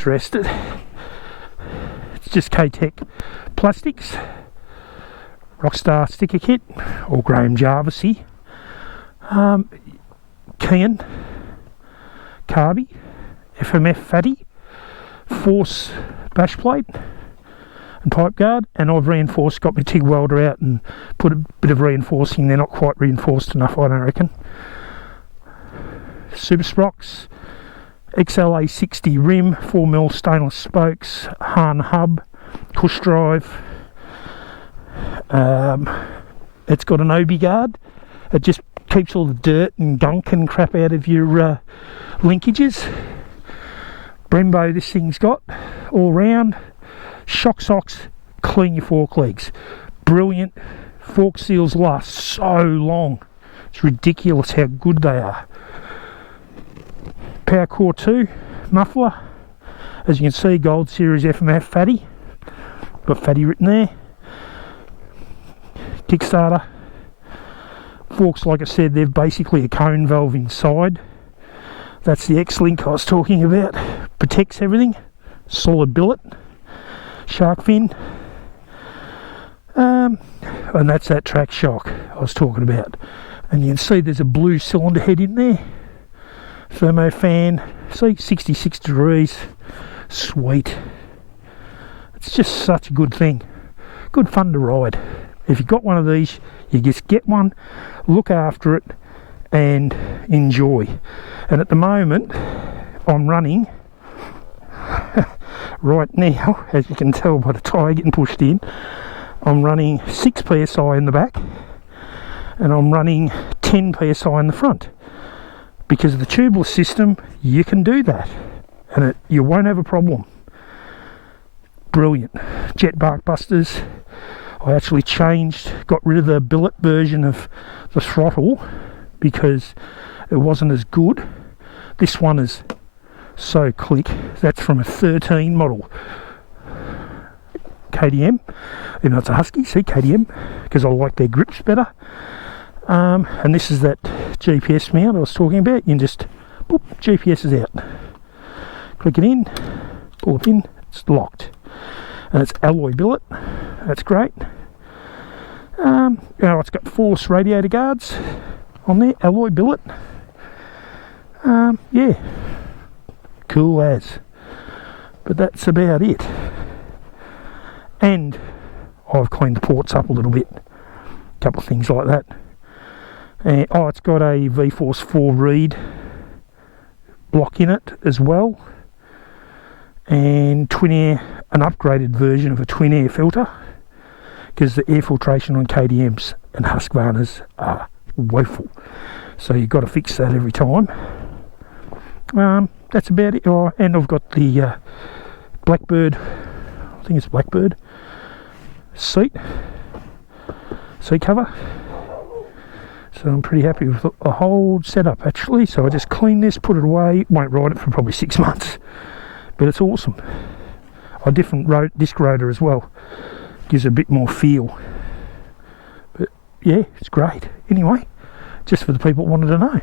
interested, it's just K-Tech plastics, Rockstar sticker kit, or Graham Jarvisy, Kian, Carby, FMF fatty, Force bash plate and pipe guard, and I've reinforced, got my TIG welder out and put a bit of reinforcing. They're not quite reinforced enough, I don't reckon. Super Sprox, XLA 60 rim, 4mm stainless spokes, Hahn hub, push drive. It's got an OB guard. It just keeps all the dirt and gunk and crap out of your linkages. Brembo this thing's got all round. Shock socks, clean your fork legs. Brilliant. Fork seals last so long. It's ridiculous how good they are. Power Core 2 muffler. As you can see, Gold Series FMF fatty. Got fatty written there. Kickstarter. Forks, like I said, they're basically a cone valve inside. That's the X-Link I was talking about. Protects everything. Solid billet. Shark fin. And that's that track shock I was talking about. And you can see there's a blue cylinder head in there. Thermo fan. See, 66 degrees. Sweet. It's just such a good thing. Good fun to ride. If you've got one of these, you just get one, look after it, and enjoy. And at the moment, I'm running right now, as you can tell by the tyre getting pushed in, I'm running 6 psi in the back, and I'm running 10 psi in the front. Because of the tubeless system, you can do that, and you won't have a problem. Brilliant. Jet bark busters. I actually got rid of the billet version of the throttle because it wasn't as good. This one is so click. That's from a 13 model KTM, even though it's a Husky. See, KTM, because I like their grips better. And this is that GPS mount I was talking about. You can just boop, GPS is out, click it in, pull it in, it's locked, and it's alloy billet. That's great. It's got Force radiator guards on there, alloy billet. Yeah, cool as. But that's about it. And I've cleaned the ports up a little bit, a couple of things like that. It's got a V-Force 4 reed block in it as well, and twin air, an upgraded version of a twin air filter, because the air filtration on KTMs and Husqvarnas are woeful, so you've got to fix that every time. That's about it. And I've got the Blackbird, I think it's Blackbird seat cover, so I'm pretty happy with the whole setup actually. So I just clean this, put it away, won't ride it for probably 6 months, but it's awesome. A different disc rotor as well, gives a bit more feel. But yeah, it's great. Anyway, just for the people that wanted to know.